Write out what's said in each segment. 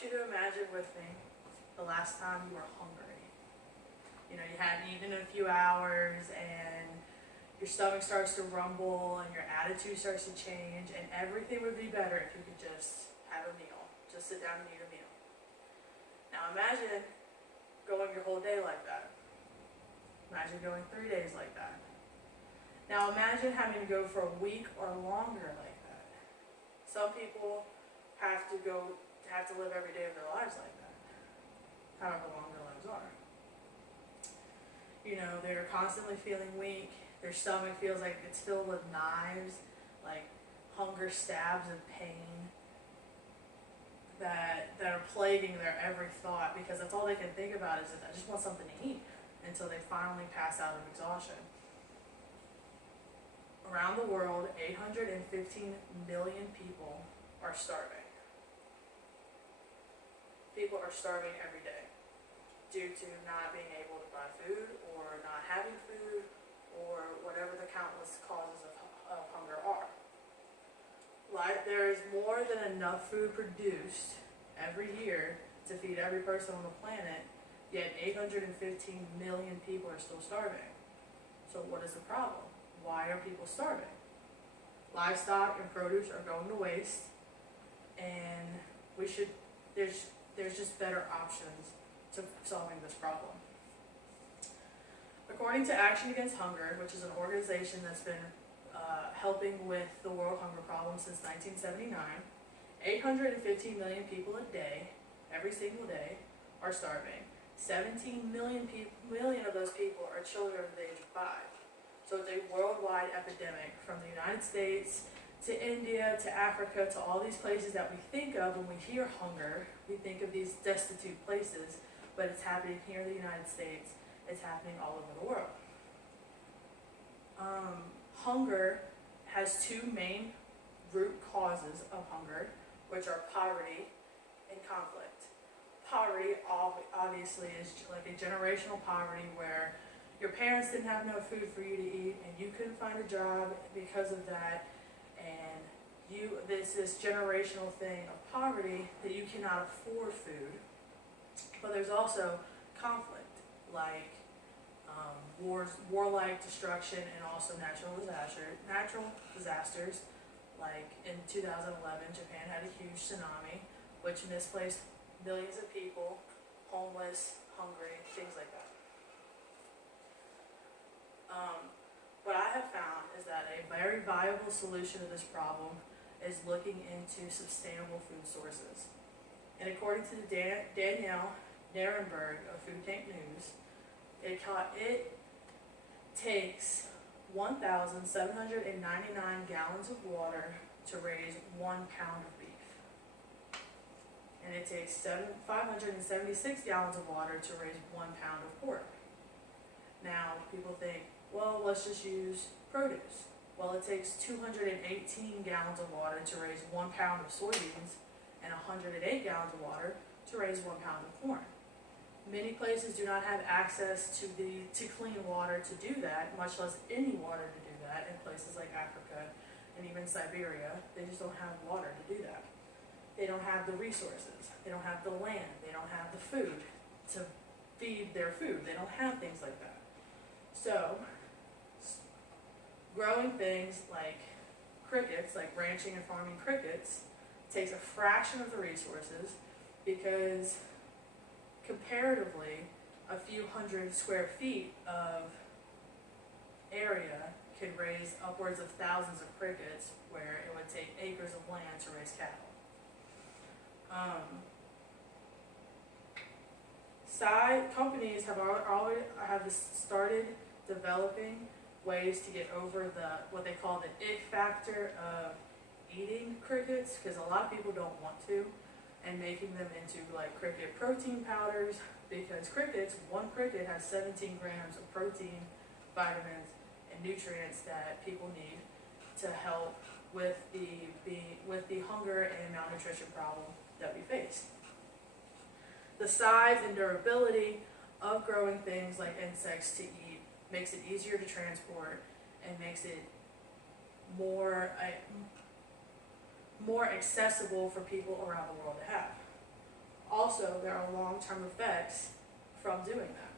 want you to imagine with me the last time you were hungry. You know, you hadn't eaten in a few hours and your stomach starts to rumble and your attitude starts to change, and everything would be better if you could just have a meal. Just sit down and eat a meal. Now imagine going your whole day like that. Imagine going 3 days like that. Now imagine having to go for a week or longer like that. Some people have to live every day of their lives like that, however long their lives are. You know, they're constantly feeling weak. Their stomach feels like it's filled with knives, like hunger stabs and pain that are plaguing their every thought, because that's all they can think about is that I just want something to eat, until they finally pass out of exhaustion. Around the world, 815 million people are starving. People are starving every day due to not being able to buy food or not having food or whatever the countless causes of hunger are. There is more than enough food produced every year to feed every person on the planet, yet 815 million people are still starving. So what is the problem? Why are people starving? Livestock and produce are going to waste, and there's just better options to solving this problem. According to Action Against Hunger, which is an organization that's been helping with the world hunger problem since 1979, 815 million people a day, every single day, are starving. 17 million of those people are children under the age of 5. So it's a worldwide epidemic, from the United States to India to Africa to all these places that we think of when we hear hunger. We think of these destitute places, but it's happening here in the United States. It's happening all over the world. Hunger has two main root causes of hunger, which are poverty and conflict. Poverty obviously is like a generational poverty where your parents didn't have enough food for you to eat and you couldn't find a job because of that, and this generational thing of poverty that you cannot afford food. But there's also conflict, like warlike destruction, and also natural disasters. Like in 2011, Japan had a huge tsunami, which misplaced millions of people, homeless, hungry, things like that. What I have found is that a very viable solution to this problem is looking into sustainable food sources. And according to Danielle Nierenberg of Food Tank News, it takes 1,799 gallons of water to raise 1 pound of beef. And it takes 576 gallons of water to raise 1 pound of pork. Now, people think, well, let's just use produce. Well, it takes 218 gallons of water to raise 1 pound of soybeans and 108 gallons of water to raise 1 pound of corn. Many places do not have access to clean water to do that, much less any water to do that. In places like Africa and even Siberia, they just don't have water to do that. They don't have the resources. They don't have the land. They don't have the food to feed their food. They don't have things like that. So, growing things like crickets, like ranching and farming crickets, takes a fraction of the resources, because comparatively, a few hundred square feet of area could raise upwards of thousands of crickets, where it would take acres of land to raise cattle. Companies have started developing ways to get over what they call the ick factor of eating crickets, because a lot of people don't want to, and making them into like cricket protein powders, because one cricket has 17 grams of protein, vitamins, and nutrients that people need to help with the hunger and malnutrition problem that we face. The size and durability of growing things like insects to eat makes it easier to transport and makes it more accessible for people around the world to have. Also, there are long-term effects from doing that.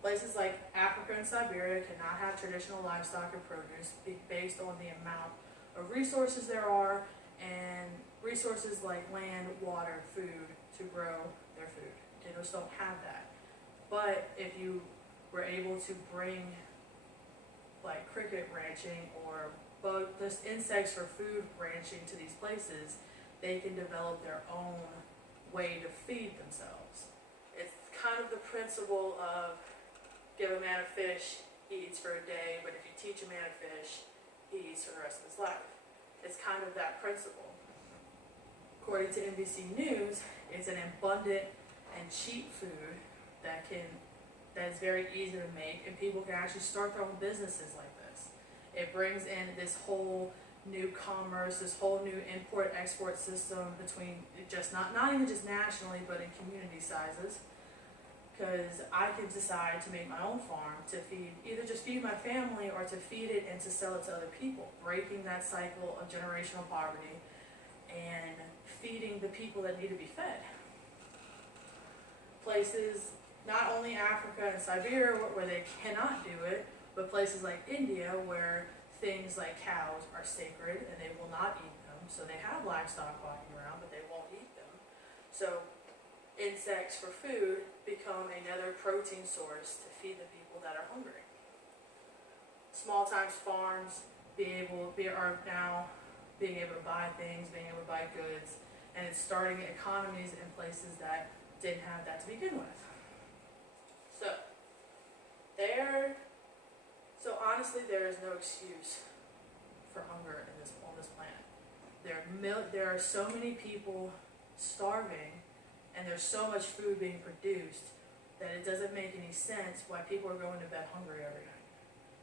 Places like Africa and Siberia cannot have traditional livestock and produce based on the amount of resources there are, and resources like land, water, food to grow their food. They just don't have that. But if you were able to bring like cricket ranching or just insects for food ranching to these places, they can develop their own way to feed themselves. It's kind of the principle of give a man a fish, he eats for a day, but if you teach a man a fish, he eats for the rest of his life. It's kind of that principle. According to NBC News, it's an abundant and cheap food that is very easy to make, and people can actually start their own businesses like this. It brings in this whole new commerce, this whole new import-export system between just not even just nationally, but in community sizes. Because I can decide to make my own farm to either just feed my family or to feed it and to sell it to other people, breaking that cycle of generational poverty and feeding the people that need to be fed. Places, not only Africa and Siberia where they cannot do it, but places like India where things like cows are sacred and they will not eat them. So they have livestock walking around, but they won't eat them. So insects for food become another protein source to feed the people that are hungry. Small times farms are now being able to buy things, being able to buy goods, and it's starting economies in places that didn't have that to begin with. So honestly, there is no excuse for hunger on this planet. There are so many people starving, and there's so much food being produced that it doesn't make any sense why people are going to bed hungry every night.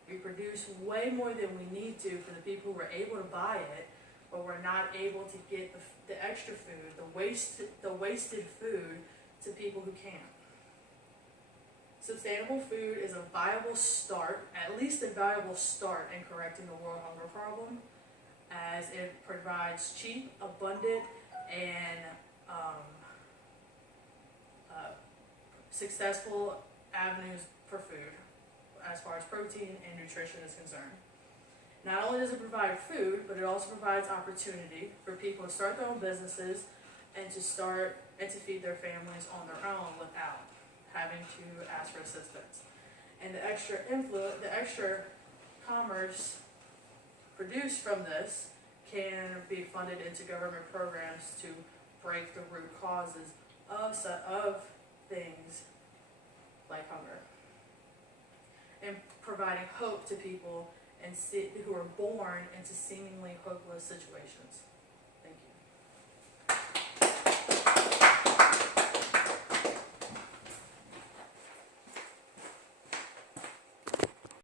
We produce way more than we need to for the people who are able to buy it, but we're not able to get the extra food, the wasted food to people who can't. Sustainable food is a viable start, at least a viable start in correcting the world hunger problem, as it provides cheap, abundant, and successful avenues for food as far as protein and nutrition is concerned. Not only does it provide food, but it also provides opportunity for people to start their own businesses and to feed their families on their own without having to ask for assistance. And the extra commerce produced from this can be funded into government programs to break the root causes of things like hunger, and providing hope to people who are born into seemingly hopeless situations.